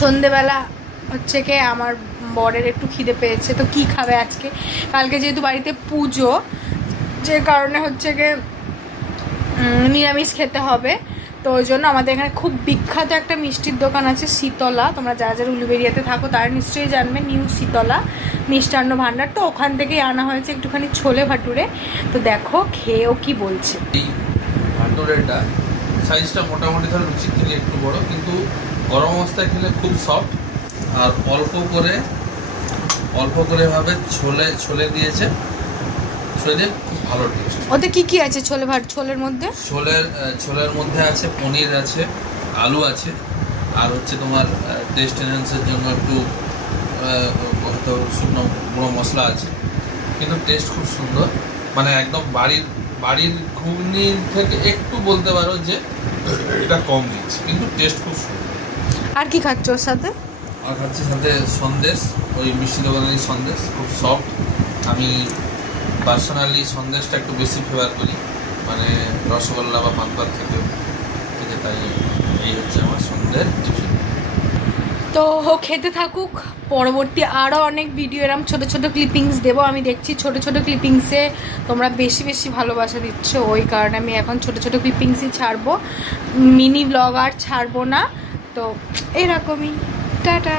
সন্ধেবেলা হচ্ছে কি আমার বরের একটু খিদে পেয়েছে, তো কি খাবে আজকে, কালকে যেহেতু বাড়িতে পুজো, যে কারণে হচ্ছে কি নিরামিষ খেতে হবে। তো ওই জন্য আমাদের এখানে খুব বিখ্যাত একটা মিষ্টির দোকান আছে শীতলা, তোমরা যারা যারা উলুবেরিয়াতে থাকো তারা নিশ্চয়ই জানবে, নিউ শীতলা মিষ্টান্ন ভাণ্ডার। তো ওখান থেকেই আনা হয়েছে একটুখানি ছোলে ভাটুরে। তো দেখো খেয়েও কি বলছে। এই ভাটুরেটা সাইজটা মোটামুটি ধর লুচির থেকে একটু বড়, কিন্তু গরম অবস্থায় খেলে খুব সফট, আর অল্প করে ভাবে ছোলে দিয়েছে, ছোলে দিয়ে খুব ভালো টেস্ট। ওতে কি কি আছে ছোলের মধ্যে? ছোলের মধ্যে আছে পনির আছে, আলু আছে, আর হচ্ছে তোমার টেস্ট এনহ্যান্সের জন্য একটু হয়তো শুকনো গুঁড়ো মশলা আছে, কিন্তু টেস্ট খুব সুন্দর। মানে একদম বাড়ির ঘুগনির থেকে একটু বলতে পারো যে এটা কম দিচ্ছে, কিন্তু টেস্ট খুব সুন্দর। আর কি খাচ্ছ ওর সাথে? আর খাচ্ছি সাথে সন্দেশ, ওই মিষ্টি দোকানের সন্দেশ, খুব সফট। আমি পার্সোনালি সন্দেশটা একটু বেশি ফেভার করি, মানে রসগোল্লা বা পান্তুয়া থেকেও, ঠিক আছে? তাই এই হচ্ছে আমার সন্ধ্যের টিফিন। তো ও খেতে থাকুক, পরবর্তী আরও অনেক ভিডিও এরম ছোটো ছোটো ক্লিপিংস দেবো। আমি দেখছি ছোটো ছোটো ক্লিপিংসে তোমরা বেশি বেশি ভালোবাসা দিচ্ছ, ওই কারণে আমি এখন ছোটো ছোটো ক্লিপিংসই ছাড়বো, মিনি ব্লগ আর ছাড়বো না। তো এরকমই, টাটা।